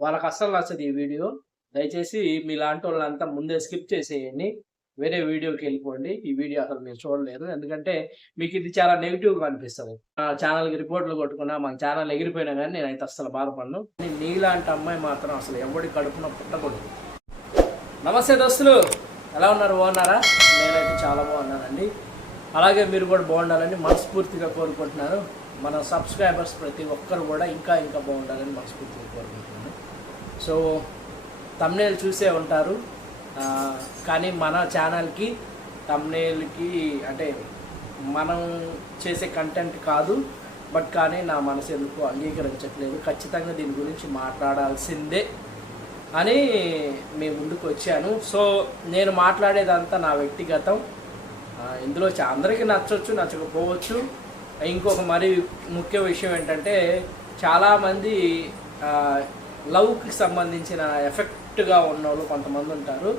వాళ్ళకి అస్సలు నచ్చదు ఈ వీడియో. దయచేసి మీలాంటి వాళ్ళంతా ముందే స్కిప్ చేసేయండి. వేరే వీడియోకి వెళ్ళిపోండి. ఈ వీడియో అసలు మీరు చూడలేదు. ఎందుకంటే మీకు ఇది చాలా నెగిటివ్గా అనిపిస్తుంది. ఆ ఛానల్కి రిపోర్ట్లు కొట్టుకున్నా మన ఛానల్ ఎగిరిపోయినా కానీ నేనైతే అస్సలు బాధపడను. నీలాంటి అమ్మాయి మాత్రం అసలు ఎవడి కడుపున పుట్టకూడదు. నమస్తే దోస్తులు. ఎలా ఉన్నారు? బాగున్నారా? నేనైతే చాలా బాగున్నానండి. అలాగే మీరు కూడా బాగుండాలని మనస్ఫూర్తిగా కోరుకుంటున్నాను. మన సబ్స్క్రైబర్స్ ప్రతి ఒక్కరు కూడా ఇంకా ఇంకా బాగుండాలని మనస్ఫూర్తిగా కోరుకుంటున్నాను. సో తమ్నేల్ చూసే ఉంటారు. కానీ మన ఛానల్కి తమ్నేల్కి అంటే మనం చేసే కంటెంట్ కాదు. బట్ కానీ నా మనసు ఎందుకు అంగీకరించట్లేదు. ఖచ్చితంగా దీని గురించి మాట్లాడాల్సిందే అని మీ ముందుకు వచ్చాను. సో నేను మాట్లాడేదంతా నా వ్యక్తిగతం. ఇందులో చా- అందరికీ నచ్చవచ్చు నచ్చకపోవచ్చు. ఇంకొక మరి ముఖ్య విషయం ఏంటంటే చాలామంది లవ్కి సంబంధించిన ఎఫెక్ట్గా ఉన్న వాళ్ళు కొంతమంది ఉంటారు.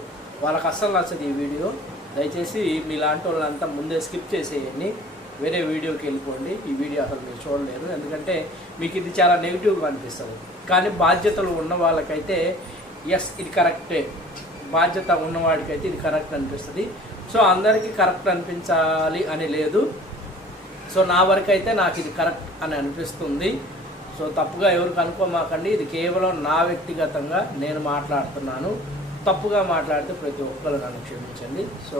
వాళ్ళకి అస్సలు నచ్చదు ఈ వీడియో. దయచేసి మీలాంటి వాళ్ళంతా ముందే స్కిప్ చేసేయండి. వేరే వీడియోకి వెళ్ళిపోండి. ఈ వీడియో అసలు మీరు చూడలేరు. ఎందుకంటే మీకు ఇది చాలా నెగిటివ్గా అనిపిస్తుంది. కానీ బాధ్యతలు ఉన్న వాళ్ళకైతే ఎస్ ఇది కరెక్టే. బాధ్యత ఉన్నవాడికైతే ఇది కరెక్ట్ అనిపిస్తుంది. సో అందరికీ కరెక్ట్ అనిపించాలి అని లేదు. సో నా వరకు అయితే నాకు ఇది కరెక్ట్ అని అనిపిస్తుంది. సో తప్పుగా ఎవరికి అనుకోమాకండి ఇది కేవలం నా వ్యక్తిగతంగా నేను మాట్లాడుతున్నాను. తప్పుగా మాట్లాడితే ప్రతి ఒక్కరు నన్ను క్షమించండి. సో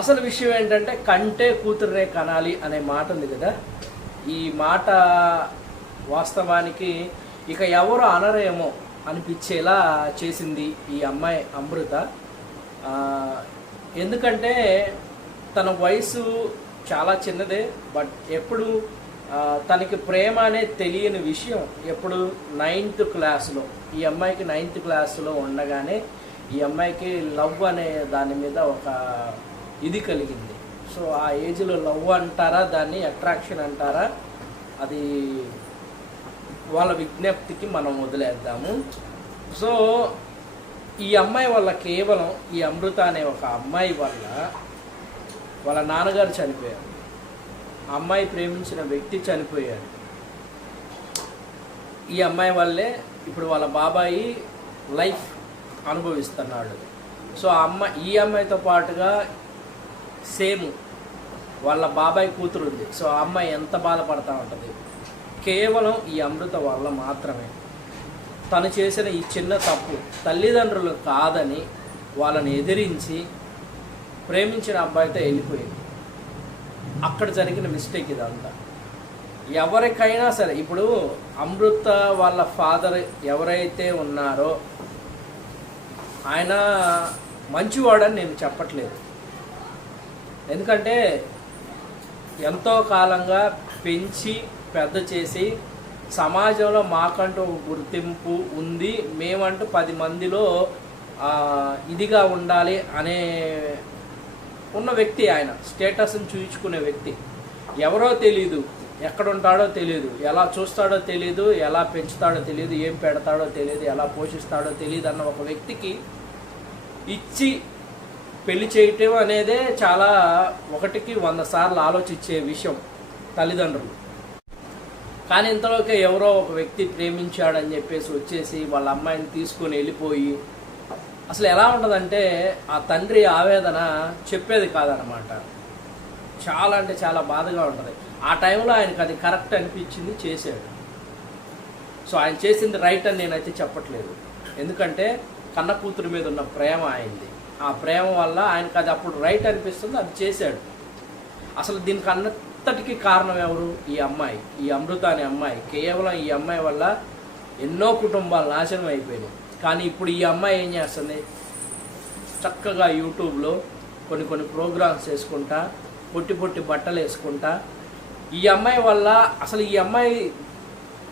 అసలు విషయం ఏంటంటే కంటే కూతురునే కనాలి అనే మాట ఉంది కదా. ఈ మాట వాస్తవానికి ఇక ఎవరు అనరేమో అనిపించేలా చేసింది ఈ అమ్మాయి అమృత. ఎందుకంటే తన వయసు చాలా చిన్నదే బట్ ఎప్పుడు తనకి ప్రేమ అనేది తెలియని విషయం ఎప్పుడు నైన్త్ క్లాస్లో ఈ అమ్మాయికి నైన్త్ క్లాస్లో ఉండగానే ఈ అమ్మాయికి లవ్ అనే దాని మీద ఒక ఇది కలిగింది. సో ఆ ఏజ్లో లవ్ అంటారా దాన్ని అట్రాక్షన్ అంటారా అది వాళ్ళ విజ్ఞప్తికి మనం వదిలేద్దాము. సో ఈ అమ్మాయి వల్ల కేవలం ఈ అమృత అనే ఒక అమ్మాయి వల్ల వాళ్ళ నాన్నగారు చనిపోయారు. అమ్మాయి ప్రేమించిన వ్యక్తి చనిపోయాడు. ఈ అమ్మాయి వల్లే ఇప్పుడు వాళ్ళ బాబాయి లైఫ్ అనుభవిస్తున్నాడు. సో ఆ అమ్మాయి ఈ అమ్మాయితో పాటుగా సేమ్ వాళ్ళ బాబాయ్ కూతురు ఉంది సో ఆ అమ్మాయి ఎంత బాధపడతా ఉంటుంది? కేవలం ఈ అమృత వల్ల మాత్రమే. తను చేసిన ఈ చిన్న తప్పు తల్లిదండ్రులు కాదని వాళ్ళని ఎదిరించి ప్రేమించిన అబ్బాయితో వెళ్ళిపోయింది. అక్కడ జరిగిన మిస్టేక్ ఇదంతా. ఎవరికైనా సరే ఇప్పుడు అమృత వాళ్ళ ఫాదర్ ఎవరైతే ఉన్నారో ఆయన మంచివాడని నేను చెప్పట్లేదు. ఎందుకంటే ఎంతో కాలంగా పెంచి పెద్ద చేసి సమాజంలో మాకంటూ గుర్తింపు ఉంది. మేమంటూ పది మందిలో ఇదిగా ఉండాలి అనే ఉన్న వ్యక్తి ఆయన స్టేటస్ని చూయించుకునే వ్యక్తి. ఎవరో తెలియదు ఎక్కడుంటాడో తెలియదు ఎలా చూస్తాడో తెలియదు ఎలా పెంచుతాడో తెలియదు ఏం పెడతాడో తెలియదు ఎలా పోషిస్తాడో తెలియదు అన్న ఒక వ్యక్తికి ఇచ్చి పెళ్ళి చేయటం అనేదే చాలా ఒకటికి వంద సార్లు ఆలోచించే విషయం తల్లిదండ్రులు. కానీ ఇంతలోకే ఎవరో ఒక వ్యక్తి ప్రేమించాడని చెప్పేసి వచ్చేసి వాళ్ళ అమ్మాయిని తీసుకొని వెళ్ళిపోయి అసలు ఎలా ఉంటుందంటే ఆ తండ్రి ఆవేదన చెప్పేది కాదనమాట. చాలా అంటే చాలా బాధగా ఉంటుంది. ఆ టైంలో ఆయనకు అది కరెక్ట్ అనిపించింది చేశాడు. సో ఆయన చేసింది రైట్ అని నేనైతే చెప్పట్లేదు. ఎందుకంటే కన్న కూతురు మీద ఉన్న ప్రేమ ఆయనది. ఆ ప్రేమ వల్ల ఆయనకు అది అప్పుడు రైట్ అనిపిస్తుంది అది చేశాడు. అసలు దీనికి అంతటికి కారణం ఎవరు? ఈ అమ్మాయి. ఈ అమృత అనే అమ్మాయి. కేవలం ఈ అమ్మాయి వల్ల ఎన్నో కుటుంబాలు నాశనం అయిపోయినాయి. కానీ ఇప్పుడు ఈ అమ్మాయి ఏం చేస్తుంది? చక్కగా యూట్యూబ్లో కొన్ని కొన్ని ప్రోగ్రామ్స్ వేసుకుంటా పొట్టి పొట్టి బట్టలు వేసుకుంటా. ఈ అమ్మాయి వల్ల అసలు ఈ అమ్మాయి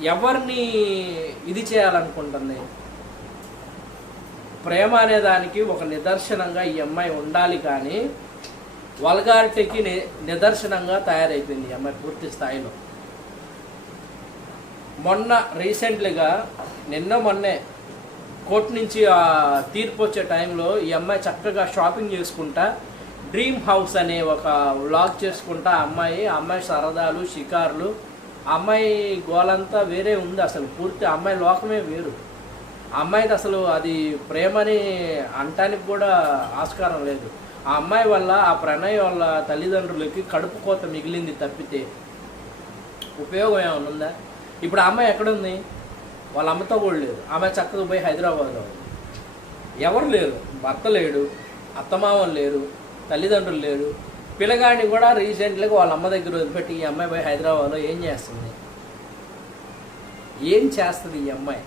ఎవరిని ఇది చేయాలనుకుంటుంది? ప్రేమ అనే దానికి ఒక నిదర్శనంగా ఈ అమ్మాయి ఉండాలి కానీ వల్గారిటీకి ని నిదర్శనంగా తయారైపోయింది ఈ అమ్మాయి పూర్తి స్థాయిలో. మొన్న రీసెంట్లీగా నిన్న మొన్నే కోర్టు నుంచి తీర్పు వచ్చే టైంలో ఈ అమ్మాయి చక్కగా షాపింగ్ చేసుకుంటా డ్రీమ్ హౌస్ అనే ఒక వ్లాగ్ చేసుకుంటా ఆ అమ్మాయి అమ్మాయి సరదాలు షికార్లు అమ్మాయి గోలంతా వేరే ఉంది అసలు పూర్తి ఆ అమ్మాయి లోకమే వేరు. ఆ అమ్మాయిది అసలు అది ప్రేమని అంటానికి కూడా ఆస్కారం లేదు. ఆ అమ్మాయి వల్ల ఆ ప్రణయ్ వాళ్ళ తల్లిదండ్రులకి కడుపు కోత మిగిలింది తప్పితే ఉపయోగం ఏమైనా ఉందా? ఇప్పుడు ఆ అమ్మాయి ఎక్కడుంది వాళ్ళ అమ్మతో కూడా లేదు ఆమె చక్కగా పోయి హైదరాబాద్లో ఎవరు లేరు. భర్త లేడు. అత్తమామలు లేరు. తల్లిదండ్రులు లేరు. పిల్లగాడిని కూడా రీసెంట్గా వాళ్ళ అమ్మ దగ్గర వదిలిపెట్టి ఈ అమ్మాయి పోయి హైదరాబాద్లో ఏం చేస్తుంది? ఏం చేస్తుంది ఈ అమ్మాయి?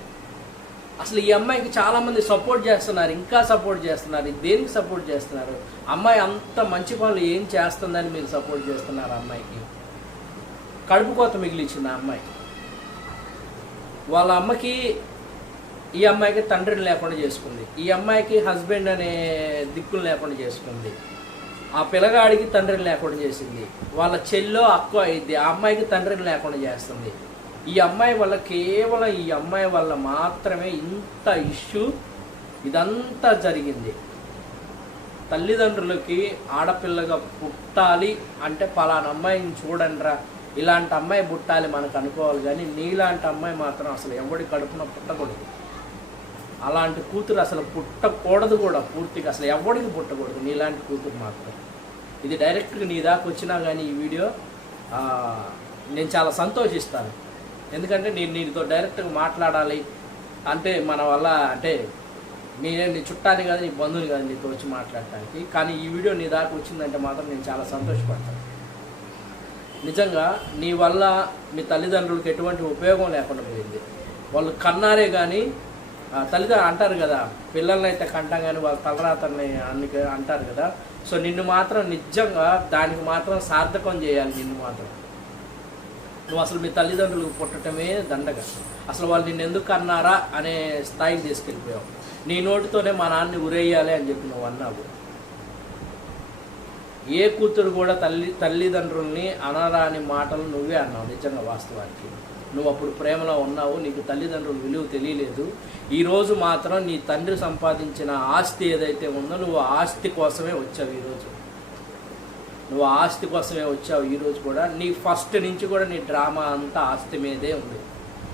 అసలు ఈ అమ్మాయికి చాలామంది సపోర్ట్ చేస్తున్నారు. ఇంకా సపోర్ట్ చేస్తున్నారు. దేనికి సపోర్ట్ చేస్తున్నారు? అమ్మాయి అంత మంచి పనులు ఏం చేస్తుందని మీరు సపోర్ట్ చేస్తున్నారు అమ్మాయికి? కడుపు కోత మిగిలిచ్చింది ఆ అమ్మాయి వాళ్ళ అమ్మకి ఈ అమ్మాయికి తండ్రిని లేకుండా చేసుకుంది. ఈ అమ్మాయికి హస్బెండ్ అనే దిక్కులు లేకుండా చేసుకుంది. ఆ పిల్లగాడికి తండ్రిని లేకుండా చేసింది. వాళ్ళ చెల్లో అక్క అయింది. ఆ అమ్మాయికి తండ్రిని లేకుండా చేస్తుంది. ఈ అమ్మాయి వల్ల కేవలం ఈ అమ్మాయి వల్ల మాత్రమే ఇంత ఇష్యూ ఇదంతా జరిగింది. తల్లిదండ్రులకి ఆడపిల్లగా పుట్టాలి అంటే పలానా అమ్మాయిని చూడండిరా. ఇలాంటి అమ్మాయి పుట్టాలి మనకు అనుకోవాలి కానీ నీలాంటి అమ్మాయి మాత్రం అసలు ఎవడి కడుపున పుట్టకూడదు. అలాంటి కూతురు అసలు పుట్టకూడదు కూడా పూర్తిగా అసలు ఎవడికి పుట్టకూడదు నీలాంటి కూతురు మాత్రం. ఇది డైరెక్ట్గా నీ దాకా వచ్చినా కానీ ఈ వీడియో నేను చాలా సంతోషిస్తాను. ఎందుకంటే నేను నీతో డైరెక్ట్గా మాట్లాడాలి అంటే మన వల్ల అంటే నేనే నీ చుట్టాన్ని కాదు నీ బంధువుని కాదు నీతో వచ్చి మాట్లాడటానికి. కానీ ఈ వీడియో నీ దాకా వచ్చిందంటే మాత్రం నేను చాలా సంతోషపడతాను. నిజంగా నీ వల్ల మీ తల్లిదండ్రులకు ఎటువంటి ఉపయోగం లేకుండా పోయింది. వాళ్ళు కన్నారే కానీ తల్లిదండ్రులు అంటారు కదా పిల్లల్ని అయితే కంటాం కానీ వాళ్ళ తలరాతల్ని అన్ని అంటారు కదా. సో నిన్ను మాత్రం నిజంగా దానికి మాత్రం సార్థకం చేయాలి నిన్ను మాత్రం. నువ్వు అసలు మీ తల్లిదండ్రులకు పుట్టటమే దండగ. అసలు వాళ్ళు నిన్ను ఎందుకు అన్నారా అనే స్థాయికి తీసుకెళ్ళిపోయావు. నీ నోటితోనే మా నాన్నని ఉరేయాలి అని చెప్పి నువ్వు అన్నావు. ఏ కూతురు కూడా తల్లి తల్లిదండ్రుల్ని అనరాని మాటలు నువ్వే అన్నావు నిజంగా వాస్తవానికి. నువ్వు అప్పుడు ప్రేమలో ఉన్నావు నీకు తల్లిదండ్రుల విలువ తెలియలేదు. ఈరోజు మాత్రం నీ తండ్రి సంపాదించిన ఆస్తి ఏదైతే ఉందో నువ్వు ఆస్తి కోసమే వచ్చావు ఈరోజు నువ్వు ఆస్తి కోసమే వచ్చావు ఈరోజు కూడా. నీ ఫస్ట్ నుంచి కూడా నీ డ్రామా అంతా ఆస్తి మీదే ఉంది.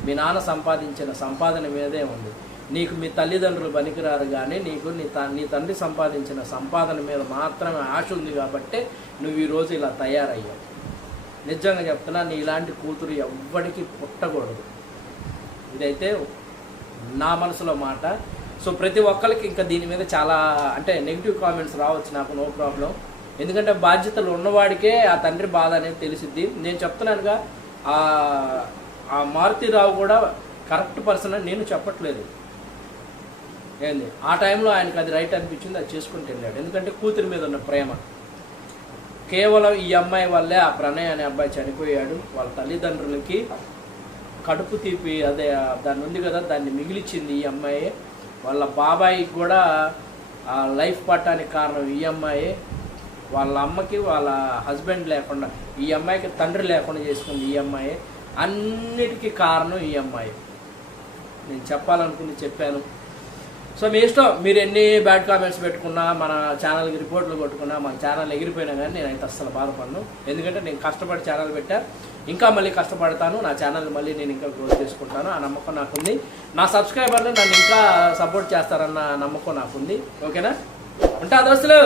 మీ నాన్న సంపాదించిన సంపాదన మీదే ఉంది. నీకు మీ తల్లిదండ్రులు పనికిరారు కానీ నీకు నీ త నీ తండ్రి సంపాదించిన సంపాదన మీద మాత్రమే ఆశ ఉంది కాబట్టి నువ్వు ఈరోజు ఇలా తయారయ్యావు. నిజంగా చెప్తున్నా నీ ఇలాంటి కూతురు ఎవ్వడికి పుట్టకూడదు. ఇదైతే నా మనసులో మాట. సో ప్రతి ఒక్కరికి ఇంకా దీని మీద చాలా అంటే నెగిటివ్ కామెంట్స్ రావచ్చు నాకు నో ప్రాబ్లం ఎందుకంటే బాధ్యతలు ఉన్నవాడికే ఆ తండ్రి బాధ అనేది తెలిసిద్ది. నేను చెప్తున్నానుగా ఆ ఆ మారుతిరావు కూడా కరెక్ట్ పర్సన్ అని నేను చెప్పట్లేదు. ఏంది? ఆ టైంలో ఆయనకు అది రైట్ అనిపించింది అది చేసుకుంటూ వెళ్ళాడు ఎందుకంటే కూతురి మీద ఉన్న ప్రేమ. కేవలం ఈ అమ్మాయి వల్లే ఆ ప్రణయ్ అనే అబ్బాయి చనిపోయాడు. వాళ్ళ తల్లిదండ్రులకి కడుపు తీపి అదే దాన్ని ఉంది కదా దాన్ని మిగిలిచింది ఈ అమ్మాయి. వాళ్ళ బాబాయికి కూడా ఆ లైఫ్ పట్టడానికి కారణం ఈ అమ్మాయి. వాళ్ళ అమ్మకి వాళ్ళ హస్బెండ్ లేకుండా ఈ అమ్మాయికి తండ్రి లేకుండా చేసుకుంది ఈ అమ్మాయి. అన్నిటికీ కారణం ఈ అమ్మాయి. నేను చెప్పాలనుకుని చెప్పాను. సో మీ ఇష్టం మీరు ఎన్ని బ్యాడ్ కామెంట్స్ పెట్టుకున్నా మన ఛానల్కి రిపోర్ట్లు కొట్టుకున్నా మన ఛానల్ ఎగిరిపోయినా కానీ నేనైతే అస్సలు బాధపడను. ఎందుకంటే నేను కష్టపడి ఛానల్ పెట్టా. ఇంకా మళ్ళీ కష్టపడతాను. నా ఛానల్ మళ్ళీ నేను ఇంకా గ్రోత్ చేసుకుంటాను. ఆ నమ్మకం నాకుంది. నా సబ్స్క్రైబర్లు నన్ను ఇంకా సపోర్ట్ చేస్తారన్న నమ్మకం నాకుంది. ఓకేనా? ఉంటా దోస్తులు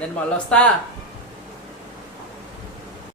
నేను మళ్ళీ వస్తా